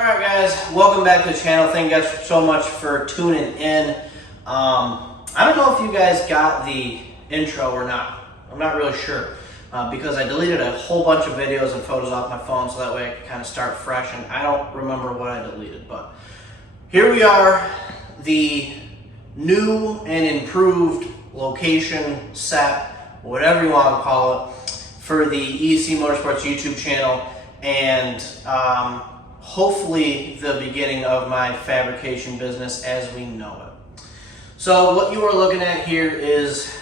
Alright guys, welcome back to the channel. Thank you guys so much for tuning in. I don't know if you guys got the intro or not. I'm not really sure because I deleted a whole bunch of videos and photos off my phone so that way I could kind of start fresh, and I don't remember what I deleted, but here we are, the new and improved location, set, whatever you want to call it, for the EC Motorsports YouTube channel, and hopefully the beginning of my fabrication business as we know it. So what you are looking at here is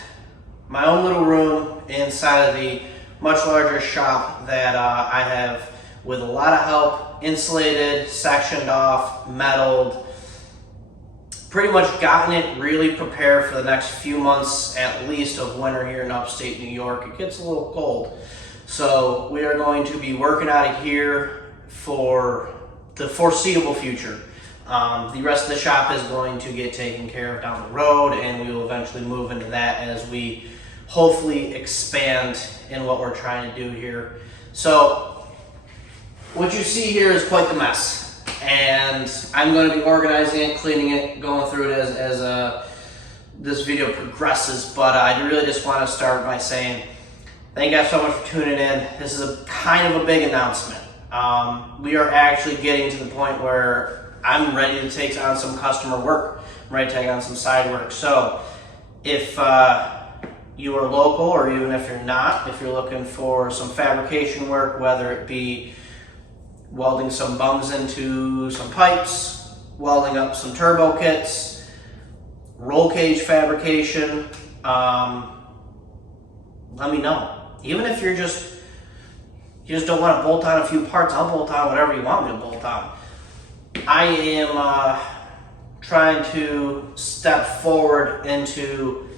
my own little room inside of the much larger shop that I have, with a lot of help, insulated, sectioned off, metalled, pretty much gotten it really prepared for the next few months at least of winter here in upstate New York. It gets a little cold. So we are going to be working out of here for the foreseeable future. The rest of the shop is going to get taken care of down the road, and we will eventually move into that as we hopefully expand in what we're trying to do here. So what you see here is quite the mess, and I'm going to be organizing it, cleaning it, going through it as this video progresses. But I really just want to start by saying thank you guys so much for tuning in. This is a kind of a big announcement. We are actually getting to the point where I'm ready to take on some customer work. I'm ready to take on some side work. So if you are local, or even if you're not, if you're looking for some fabrication work, whether it be welding some bungs into some pipes, welding up some turbo kits, roll cage fabrication, let me know. Even if you just don't want to bolt on a few parts, I'll bolt on whatever you want me to bolt on. I am trying to step forward into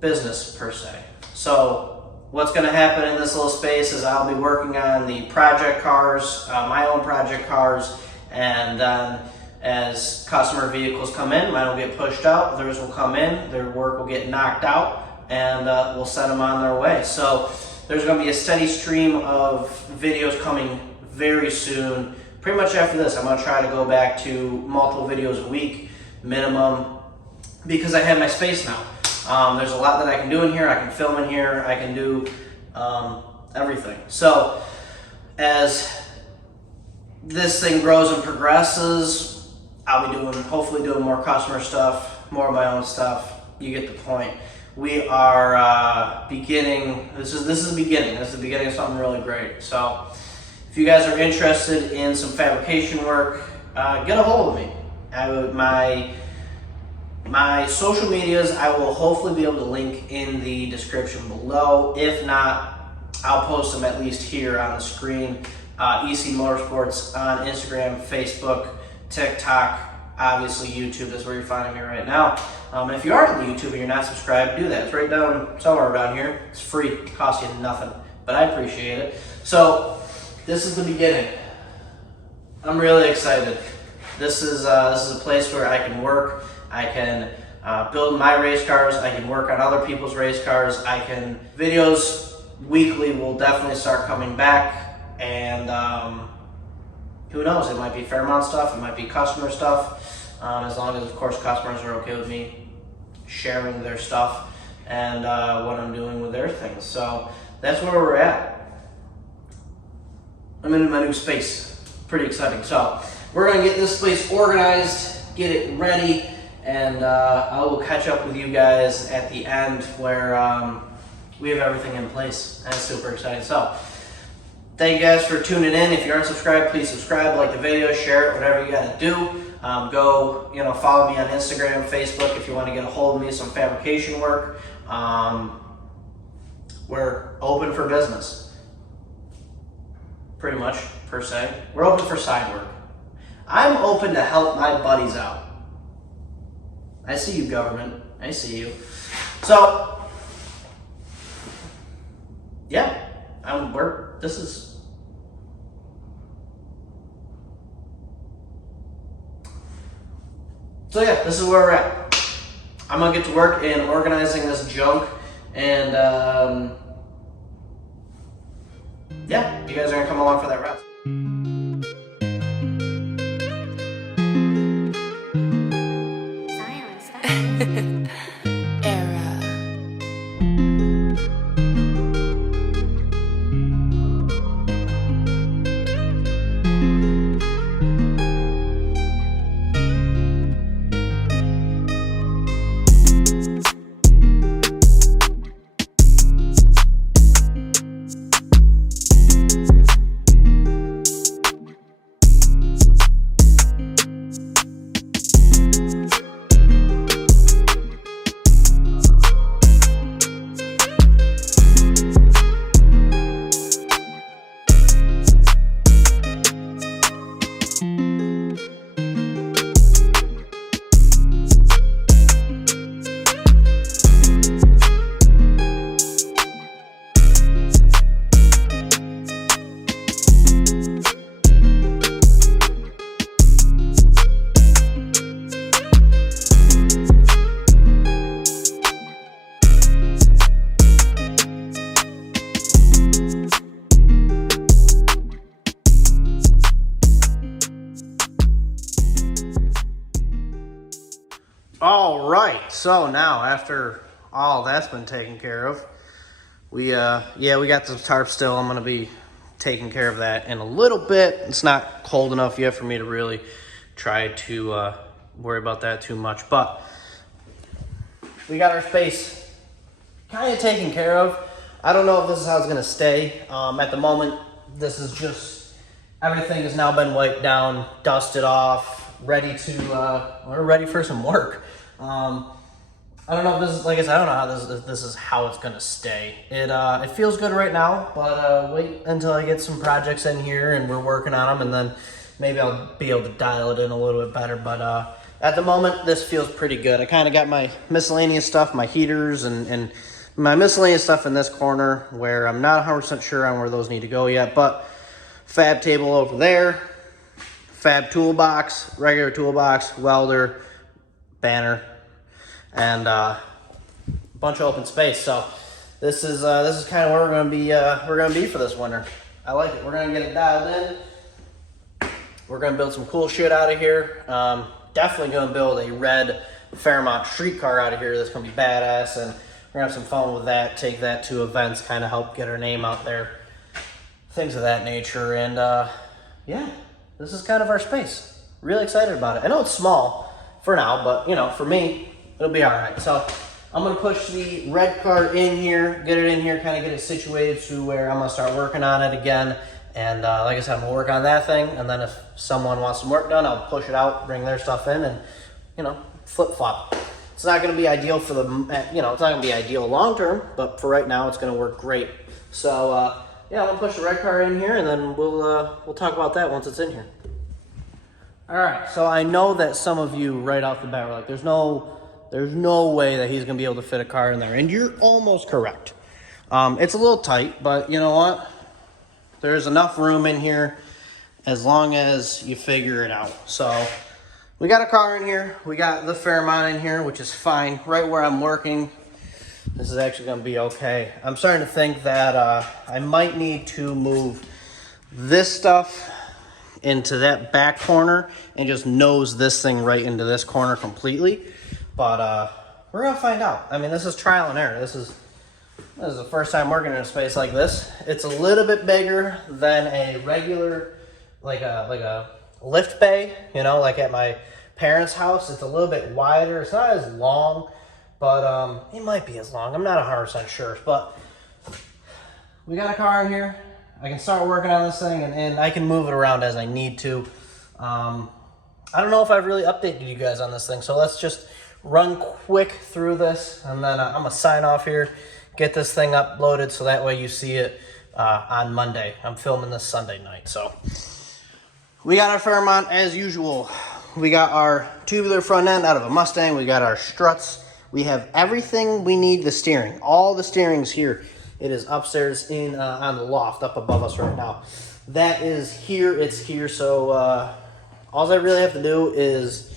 business per se. So what's going to happen in this little space is I'll be working on the project cars, my own project cars, and then as customer vehicles come in, mine will get pushed out, theirs will come in, their work will get knocked out, and we'll send them on their way. So there's going to be a steady stream of videos coming very soon. Pretty much after this, I'm going to try to go back to multiple videos a week minimum, because I have my space now. There's a lot that I can do in here. I can film in here. I can do everything. So as this thing grows and progresses, I'll be hopefully doing more customer stuff, more of my own stuff. You get the point. We are beginning. This is the beginning. This is the beginning of something really great. So if you guys are interested in some fabrication work, get a hold of me. My social medias, I will hopefully be able to link in the description below. If not, I'll post them at least here on the screen. EC Motorsports on Instagram, Facebook, TikTok, obviously YouTube is where you're finding me right now. And if you are on YouTube and you're not subscribed, do that. It's right down somewhere around here. It's free. It costs you nothing, but I appreciate it. So this is the beginning. I'm really excited. This is a place where I can work. I can build my race cars. I can work on other people's race cars. Videos weekly will definitely start coming back, and who knows? It might be Fairmont stuff. It might be customer stuff. As long as, of course, customers are okay with me sharing their stuff and what I'm doing with their things. So that's where we're at. I'm in my new space. Pretty exciting. So we're going to get this place organized, get it ready, and I will catch up with you guys at the end where we have everything in place. That's super exciting. So thank you guys for tuning in. If you aren't subscribed, please subscribe, like the video, share it, whatever you got to do. Go, follow me on Instagram, Facebook if you want to get a hold of me, some fabrication work. We're open for business, pretty much, per se. We're open for side work. I'm open to help my buddies out. I see you, government. I see you. So, yeah, So yeah, this is where we're at. I'm gonna get to work in organizing this junk, and yeah, you guys are gonna come along for that ride. All right, so now after all that's been taken care of, we got the tarp still. I'm gonna be taking care of that in a little bit. It's not cold enough yet for me to really try to worry about that too much, but we got our space kind of taken care of. I don't know if this is how it's gonna stay. At the moment, this is just, everything has now been wiped down, dusted off, ready to, we're ready for some work. I don't know if this is, like I said, I don't know how this is how it's gonna stay. It feels good right now, but wait until I get some projects in here and we're working on them, and then maybe I'll be able to dial it in a little bit better. But at the moment, this feels pretty good. I kind of got my miscellaneous stuff, my heaters, and my miscellaneous stuff in this corner where I'm not 100% sure on where those need to go yet, but fab table over there, fab toolbox, regular toolbox, welder, banner, and a bunch of open space. So this is kind of where we're gonna be for this winter. I like it. We're gonna get it dialed in. We're gonna build some cool shit out of here. Definitely gonna build a red Fairmont streetcar out of here. That's gonna be badass, and we're gonna have some fun with that. Take that to events, kind of help get our name out there, things of that nature. And yeah, this is kind of our space. Really excited about it. I know it's small for now, but you know, for me, it'll be all right. So I'm gonna push the red car in here, get it in here, kind of get it situated to where I'm gonna start working on it again. And like I said, I'm gonna work on that thing, and then if someone wants some work done, I'll push it out, bring their stuff in, and you know, flip flop. It's not gonna be ideal for the, you know, it's not gonna be ideal long term, but for right now, it's gonna work great. So yeah, I'm gonna push the red car in here, and then we'll talk about that once it's in here. All right, so I know that some of you right off the bat were like, there's no way that he's gonna be able to fit a car in there, and you're almost correct. It's a little tight, but you know what? There's enough room in here as long as you figure it out. So we got a car in here. We got the Fairmont in here, which is fine. Right where I'm working, this is actually gonna be okay. I'm starting to think that I might need to move this stuff into that back corner and just nose this thing right into this corner completely. But we're gonna find out. I mean, this is trial and error. This is the first time working in a space like this. It's a little bit bigger than a regular, like a lift bay, you know, like at my parents' house. It's a little bit wider. It's not as long, but it might be as long. I'm not 100% sure, but we got a car in here. I can start working on this thing, and I can move it around as I need to. I don't know if I've really updated you guys on this thing, so let's just run quick through this, and then I'm gonna sign off here, get this thing uploaded so that way you see it on Monday. I'm filming this Sunday night. So we got our Fairmont as usual. We got our tubular front end out of a Mustang. We got our struts. We have everything we need. The steering, all the steering's here. It is upstairs in on the loft up above us right now. That is here. It's here. So all I really have to do is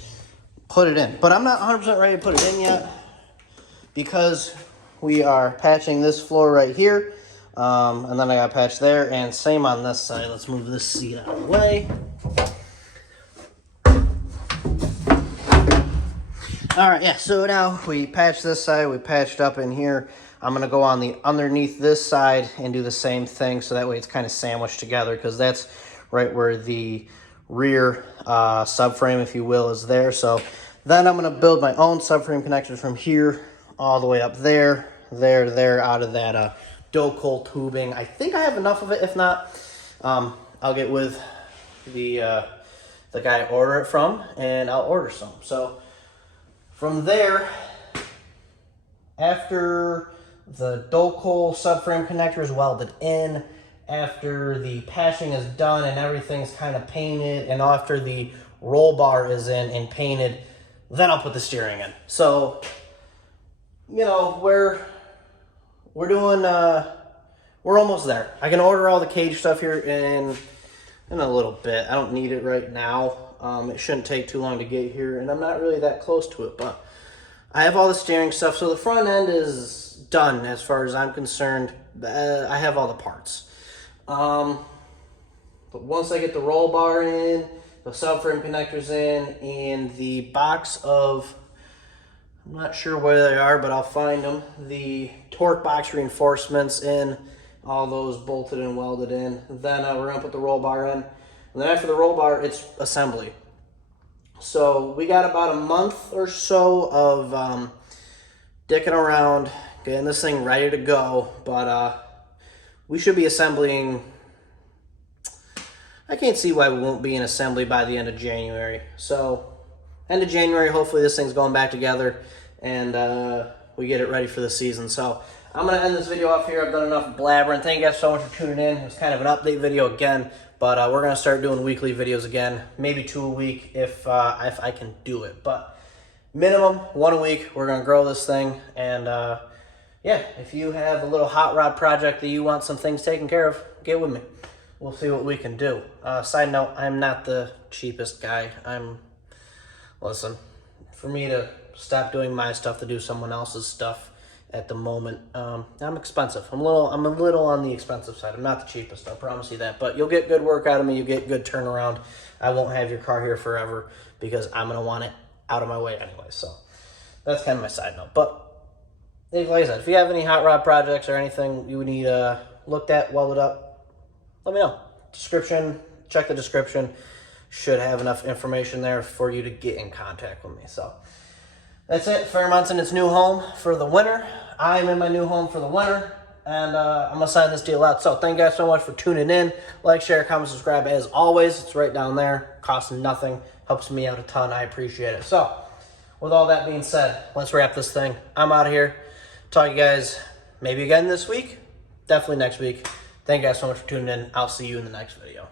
put it in. But I'm not 100% ready to put it in yet because we are patching this floor right here. And then I got patched there, and same on this side. Let's move this seat out of the way. All right, yeah, so now we patched this side, we patched up in here. I'm gonna go on the underneath this side and do the same thing, so that way it's kind of sandwiched together, because that's right where the rear subframe, if you will, is there. So then I'm gonna build my own subframe connectors from here all the way up there, there, out of that Docol tubing. I think I have enough of it. If not, I'll get with the guy I order it from, and I'll order some. So from there, after the Docol subframe connector is welded in, after the patching is done and everything's kind of painted, and after the roll bar is in and painted, then I'll put the steering in. So, you know, we're doing, we're almost there. I can order all the cage stuff here in a little bit. I don't need it right now. It shouldn't take too long to get here, and I'm not really that close to it, but I have all the steering stuff. So the front end is done as far as I'm concerned. I have all the parts. But once I get the roll bar in, the subframe connectors in, and the box of I'm not sure where they are, but I'll find them. The torque box reinforcements in, all those bolted and welded in. Then we're going to put the roll bar in. And then after the roll bar, it's assembly. So we got about a month or so of dicking around, getting this thing ready to go. But we should be assembling. I can't see why we won't be in assembly by the end of January. So end of January, hopefully this thing's going back together and we get it ready for the season. So I'm going to end this video off here. I've done enough blabbering. Thank you guys so much for tuning in. It was kind of an update video again, but we're going to start doing weekly videos again, maybe 2 a week if I can do it. But minimum 1 a week. We're going to grow this thing. And yeah, if you have a little hot rod project that you want some things taken care of, get with me. We'll see what we can do. Side note, I'm not the cheapest guy. Listen, for me to stop doing my stuff to do someone else's stuff at the moment, I'm expensive. I'm a little on the expensive side. I'm not the cheapest, I promise you that. But you'll get good work out of me. You get good turnaround. I won't have your car here forever because I'm going to want it out of my way anyway. So that's kind of my side note. But like I said, if you have any hot rod projects or anything you need looked at, welded up, let me know. Description, check the description. Should have enough information there for you to get in contact with me. So that's it. Fairmont's in its new home for the winter. I'm in my new home for the winter. And I'm going to sign this deal out. So thank you guys so much for tuning in. Like, share, comment, subscribe as always. It's right down there. Costs nothing. Helps me out a ton. I appreciate it. So with all that being said, let's wrap this thing. I'm out of here. Talk to you guys maybe again this week. Definitely next week. Thank you guys so much for tuning in. I'll see you in the next video.